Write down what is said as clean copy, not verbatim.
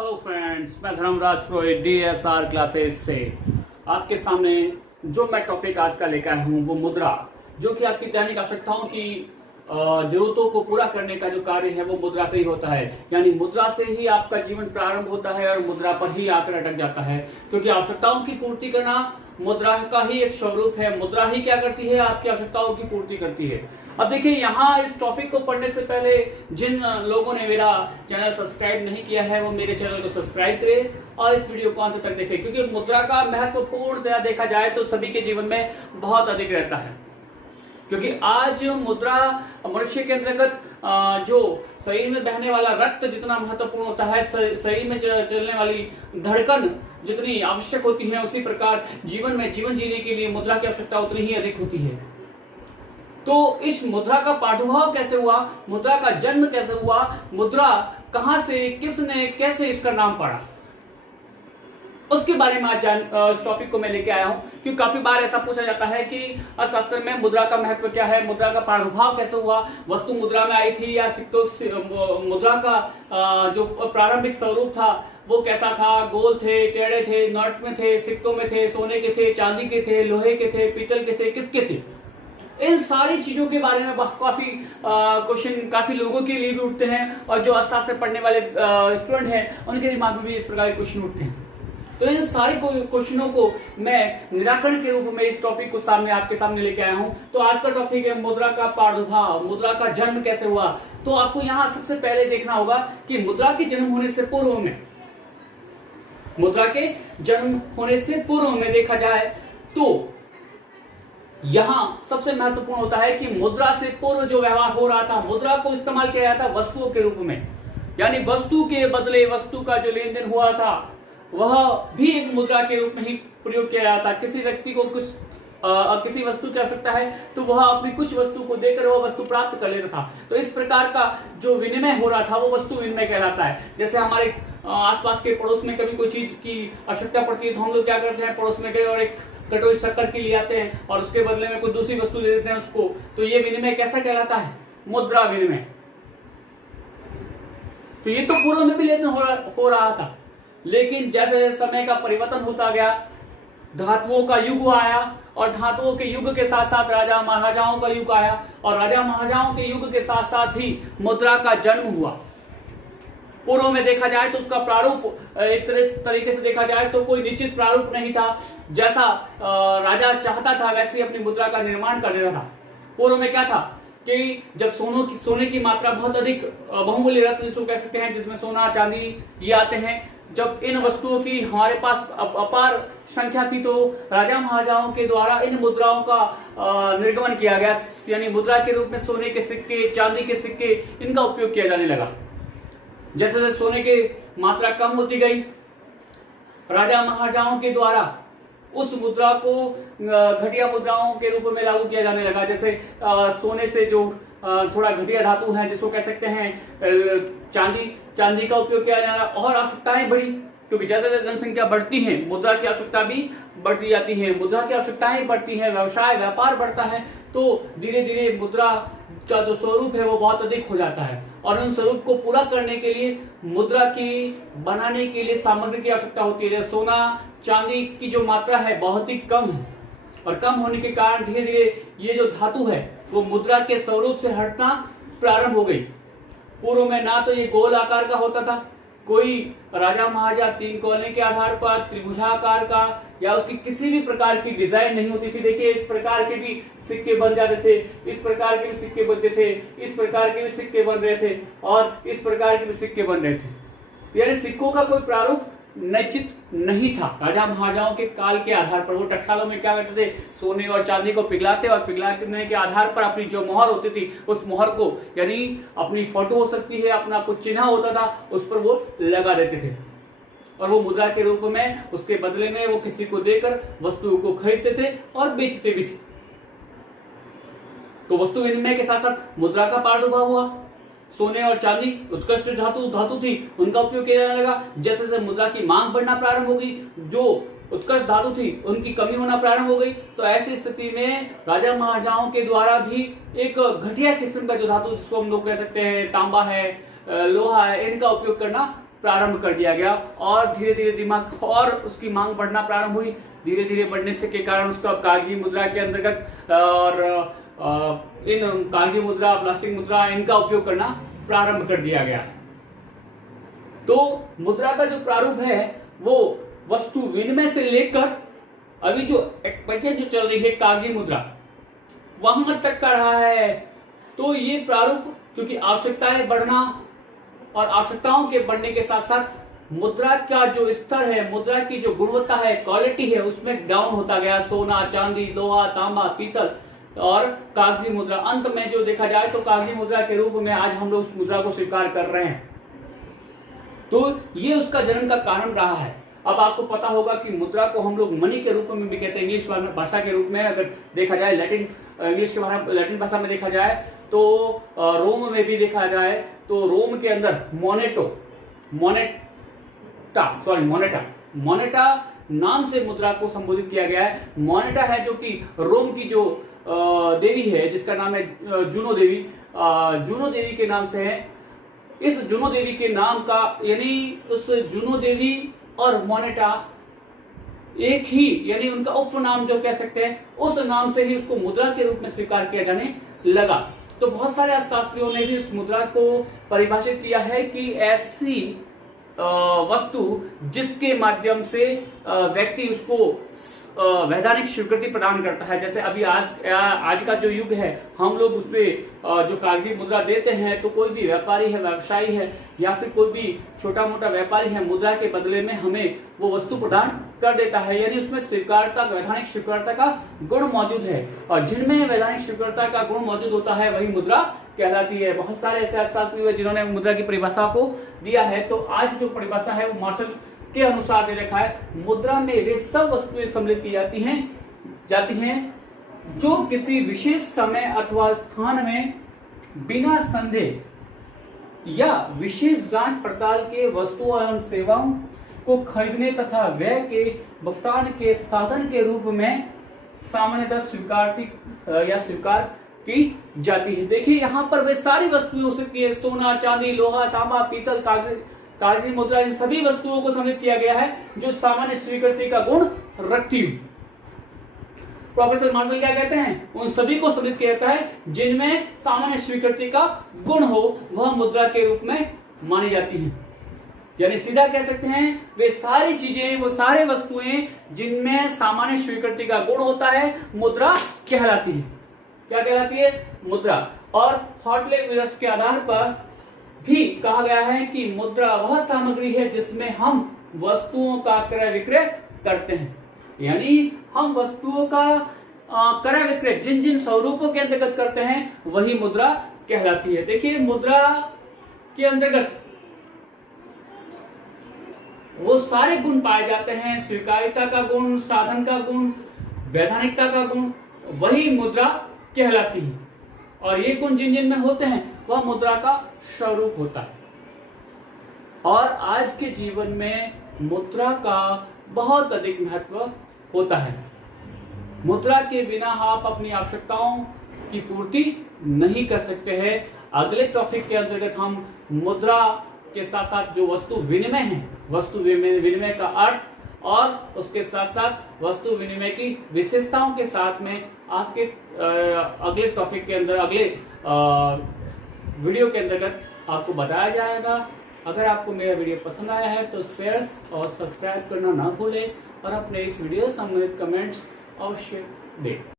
Hello friends, मैं धर्मराज पुरोहित DSR classes से आपके सामने जो मैं टॉपिक आज का लेकर आया हूँ वो मुद्रा, जो कि आपकी दैनिक आवश्यकताओं की जरूरतों को पूरा करने का जो कार्य है वो मुद्रा से ही होता है। यानी मुद्रा से ही आपका जीवन प्रारंभ होता है और मुद्रा पर ही आकर अटक जाता है, क्योंकि आवश्यकताओं की पूर्ति करना मुद्रा का ही एक स्वरूप है। मुद्रा ही क्या करती है? आपकी आवश्यकताओं की पूर्ति करती है। अब देखिए, यहाँ इस टॉपिक को पढ़ने से पहले जिन लोगों ने मेरा चैनल सब्सक्राइब नहीं किया है वो मेरे चैनल को सब्सक्राइब करें और इस वीडियो को अंत तक देखें, क्योंकि मुद्रा का महत्वपूर्णतया देखा जाए तो सभी के जीवन में बहुत अधिक रहता है। क्योंकि आज मुद्रा मनुष्य के अंतर्गत जो शरीर में बहने वाला रक्त जितना महत्वपूर्ण होता है, शरीर में चलने वाली धड़कन जितनी आवश्यक होती है, उसी प्रकार जीवन में जीवन जीने के लिए मुद्रा की आवश्यकता उतनी ही अधिक होती है। तो इस मुद्रा का प्रादुर्भाव कैसे हुआ, मुद्रा का जन्म कैसे हुआ, मुद्रा कहां से, किसने, कैसे इसका नाम पड़ा, उसके बारे में आज इस टॉपिक को मैं लेके आया हूं। क्योंकि काफी बार ऐसा पूछा जाता है कि अर्थशास्त्र में मुद्रा का महत्व क्या है, मुद्रा का प्रादुर्भाव कैसे हुआ, वस्तु मुद्रा में आई थी या सिक्कों, मुद्रा का जो प्रारंभिक स्वरूप था वो कैसा था, गोल थे, टेढ़े थे, नोट में थे, सिक्कों में थे, सोने के थे, चांदी के थे, लोहे के थे, पीतल के थे, किसके थे। इन सारी चीजों के बारे में काफी क्वेश्चन काफी लोगों के लिए भी उठते हैं और जो अर्थशास्त्र पढ़ने वाले स्टूडेंट हैं उनके दिमाग में भी इस प्रकार के क्वेश्चन उठते हैं। तो इन सारे क्वेश्चनों को मैं निराकरण के रूप में इस टॉपिक को आपके सामने लेके आया हूं। तो आज का टॉपिक है मुद्रा का प्रादुर्भाव, मुद्रा का जन्म कैसे हुआ। तो आपको यहाँ सबसे पहले देखना होगा कि मुद्रा के जन्म होने से पूर्व में, मुद्रा के जन्म होने से पूर्व में देखा जाए तो यहां सबसे महत्वपूर्ण होता है कि मुद्रा से पूर्व जो व्यवहार हो रहा था, मुद्रा को इस्तेमाल किया जाता वस्तुओं के रूप में। यानी वस्तु के बदले वस्तु का जो लेन देन हुआ था वह भी एक मुद्रा के रूप में ही प्रयोग किया जाता। किसी व्यक्ति को कुछ किसी वस्तु की आवश्यकता है तो वह अपनी कुछ वस्तु को देकर वह वस्तु प्राप्त कर लेता था। तो इस प्रकार का जो विनिमय हो रहा था वो वस्तु विनिमय कहलाता है। जैसे हमारे आसपास के पड़ोस में कभी कोई चीज की आवश्यकता पड़ती है तो हम लोग क्या करते हैं, पड़ोस में गए और एक कटोरी शक्कर की ले आते हैं और उसके बदले में कोई दूसरी वस्तु दे देते हैं उसको। तो ये विनिमय कैसा कहलाता है? मुद्रा विनिमय। तो ये तो पूर्व में भी लेन हो रहा था, लेकिन जैसे समय का परिवर्तन होता गया, धातुओं का युग आया और धातुओं के युग के साथ साथ राजा महाराजाओं का युग आया और राजा महाराजाओं के युग के साथ साथ ही मुद्रा का जन्म हुआ। पूर्व में देखा जाए तो उसका प्रारूप एक तरीके से देखा जाए तो कोई निश्चित प्रारूप नहीं था। जैसा राजा चाहता था वैसे ही अपनी मुद्रा का निर्माण कर देता था। पूर्व में क्या था कि जब सोने की मात्रा बहुत अधिक, बहुमूल्य रत्न जिसको कह सकते हैं, जिसमें सोना चांदी ये आते हैं, जब इन वस्तुओं की हमारे पास अपार संख्या थी तो राजा महाराजाओं के द्वारा इन मुद्राओं का निर्गमन किया गया। यानी मुद्रा के रूप में सोने के सिक्के, चांदी के सिक्के, इनका उपयोग किया जाने लगा। जैसे जैसे सोने की मात्रा कम होती गई, राजा महाराजाओं के द्वारा उस मुद्रा को घटिया मुद्राओं के रूप में लागू किया जाने लगा। जैसे सोने से जो थोड़ा घटिया धातु है जिसको कह सकते हैं चांदी का उपयोग किया जाना और आवश्यकताएं बढ़ी, क्योंकि जैसे जैसे जनसंख्या बढ़ती है मुद्रा की आवश्यकता भी बढ़ती जाती है, मुद्रा की आवश्यकताएं बढ़ती हैं, व्यवसाय व्यापार बढ़ता है, तो धीरे धीरे मुद्रा का जो स्वरूप है वो बहुत अधिक हो जाता है। और उन स्वरूप को पूरा करने के लिए मुद्रा की बनाने के लिए सामग्री की आवश्यकता होती है। जैसे सोना चांदी की जो मात्रा है बहुत ही कम है और कम होने के कारण धीरे धीरे ये जो धातु है वो मुद्रा के स्वरूप से हटना प्रारंभ हो गई। पूर्व में ना तो ये गोल आकार का होता था, कोई राजा महाराजा तीन कोने के आधार पर त्रिभुजाकार का या उसकी किसी भी प्रकार की डिजाइन नहीं होती थी। देखिए, इस प्रकार के भी सिक्के बन जाते थे, इस प्रकार के भी सिक्के बनते थे, इस प्रकार के भी सिक्के बन रहे थे और इस प्रकार के भी सिक्के बन रहे थे। यानी सिक्कों का कोई प्रारूप निश्चित नहीं था राजा महाराजाओं के काल के आधार पर। वो टकसालों में क्या करते थे, सोने और चांदी को पिघलाते और पिघलाने के आधार पर अपनी जो मोहर होती थी उस मोहर को, यानी अपनी फोटो हो सकती है, अपना कुछ चिन्ह होता था, उस पर वो लगा देते थे और वो मुद्रा के रूप में उसके बदले में वो किसी को देकर वस्तुओं को खरीदते थे और बेचते भी थे। तो वस्तु विनिमय के साथ साथ मुद्रा का प्रादुर्भाव हुआ। सोने और चांदी उत्कृष्ट धातु थी, उनका उपयोग किया जाने लगा। जैसे जैसे मुद्रा की मांग बढ़ना प्रारंभ हो गई, जो उत्कृष्ट धातु थी उनकी कमी होना प्रारंभ हो गई। तो ऐसी स्थिति में राजा महाराजाओं के द्वारा भी एक घटिया किस्म का जो धातु जिसको हम लोग कह सकते हैं तांबा है, लोहा है, इनका उपयोग करना प्रारंभ कर दिया गया और धीरे धीरे दिमाग और उसकी मांग बढ़ना प्रारंभ हुई। धीरे धीरे बढ़ने से के कारण उसका कागजी मुद्रा के अंतर्गत और इन कागजी मुद्रा, प्लास्टिक मुद्रा, इनका उपयोग करना प्रारंभ कर दिया गया। तो मुद्रा का जो प्रारूप है वो वस्तु विनिमय से लेकर अभी जो एक्सपेंशन जो चल रही है कागजी मुद्रा, वहां तक का रहा है। तो ये प्रारूप, क्योंकि आवश्यकताएं बढ़ना और आवश्यकताओं के बढ़ने के साथ साथ मुद्रा का जो स्तर है, मुद्रा की जो गुणवत्ता है, क्वालिटी है, उसमें डाउन होता गया। सोना, चांदी, लोहा, तांबा, पीतल और कागजी मुद्रा, अंत में जो देखा जाए तो कागजी मुद्रा के रूप में आज हम लोग उस मुद्रा को स्वीकार कर रहे हैं। तो ये उसका जन्म का कारण रहा है। अब आपको पता होगा कि मुद्रा को हम लोग मनी के रूप में भी कहते हैं, इंग्लिश भाषा के रूप में अगर देखा जाए, लैटिन भाषा में देखा जाए तो रोम में भी देखा जाए तो रोम के अंदर मोनेटा नाम से मुद्रा को संबोधित किया गया है। मोनेटा है जो कि रोम की जो देवी है, जिसका नाम है जूनो देवी, जूनो देवी के नाम से है। इस जूनो देवी के नाम का, यानी उस जूनो देवी और मोनेटा एक ही, यानी उनका उपनाम जो कह सकते हैं, उस नाम से ही उसको मुद्रा के रूप में स्वीकार किया जाने लगा। तो बहुत सारे अर्थशास्त्रियों ने भी उस मुद्रा को परिभाषित किया है कि ऐसी वस्तु जिसके माध्यम से व्यक्ति उसको वैधानिक स्वीकृति प्रदान करता है। जैसे अभी आज का जो युग है, हम लोग उसपे जो कागजी मुद्रा देते हैं, तो कोई भी व्यापारी है, व्यवसायी है या फिर कोई भी छोटा मोटा व्यापारी है, मुद्रा के बदले में हमें वो वस्तु प्रदान कर देता है। यानी उसमें स्वीकारता, वैधानिक स्वीकारता का गुण मौजूद है, और जिनमें वैधानिक स्वीकारता का गुण मौजूद होता है वही मुद्रा कहलाती है। बहुत सारे ऐसे अर्थशास्त्री हुए जिन्होंने मुद्रा की परिभाषा को दिया है। तो आज जो परिभाषा है वो मार्शल के अनुसार दे रखा है। मुद्रा में वे सब वस्तुएं सम्मिलित की जाती हैं जो किसी विशेष समय अथवा स्थान में बिना संदेह या विशेष जांच पड़ताल के वस्तुओं एवं सेवाओं को खरीदने तथा व्यय के भुगतान के साधन के रूप में सामान्यतः स्वीकार की जाती है। देखिए यहाँ पर वे सारी वस्तुएं हो सकती है, सोना, चांदी, लोहा, तांबा, पीतल, कागजी मुद्रा, इन सभी वस्तुओं को सम्मिलित किया गया है जो सामान्य स्वीकृति का गुण रखती हो। प्रोफेसर मार्शल क्या कहते हैं? उन सभी को सम्मिलित किया जाता है जिनमें सामान्य स्वीकृति का गुण हो, वह मुद्रा के रूप में मानी जाती है। यानी सीधा कह सकते हैं वे सारी चीजें, वो सारे वस्तुएं जिनमें सामान्य स्वीकृति का गुण होता है, मुद्रा कहलाती है। क्या कहलाती है? मुद्रा। और हॉटले विदर्श के आधार पर भी कहा गया है कि मुद्रा वह सामग्री है जिसमें हम वस्तुओं का क्रय विक्रय करते हैं। यानी हम वस्तुओं का क्रय विक्रय जिन जिन स्वरूपों के अंतर्गत करते हैं वही मुद्रा कहलाती है। देखिए मुद्रा के अंतर्गत वो सारे गुण पाए जाते हैं, स्वीकार्यता का गुण, साधन का गुण, वैधानिकता का गुण, वही मुद्रा कहलाती है। और ये गुण जिन जिन में होते हैं वह मुद्रा का स्वरूप होता है। और आज के जीवन में मुद्रा का बहुत अधिक महत्व होता है। मुद्रा के बिना आप अपनी आवश्यकताओं की पूर्ति नहीं कर सकते हैं। अगले टॉपिक के अंतर्गत हम मुद्रा के साथ साथ जो वस्तु विनिमय है, वस्तु विनिमय का अर्थ और उसके साथ साथ वस्तु विनिमय की विशेषताओं के साथ में आपके अगले टॉपिक के अंदर, अगले वीडियो के अंतर्गत आपको बताया जाएगा। अगर आपको मेरा वीडियो पसंद आया है तो शेयर और सब्सक्राइब करना ना भूलें और अपने इस वीडियो से संबंधित कमेंट्स अवश्य दें।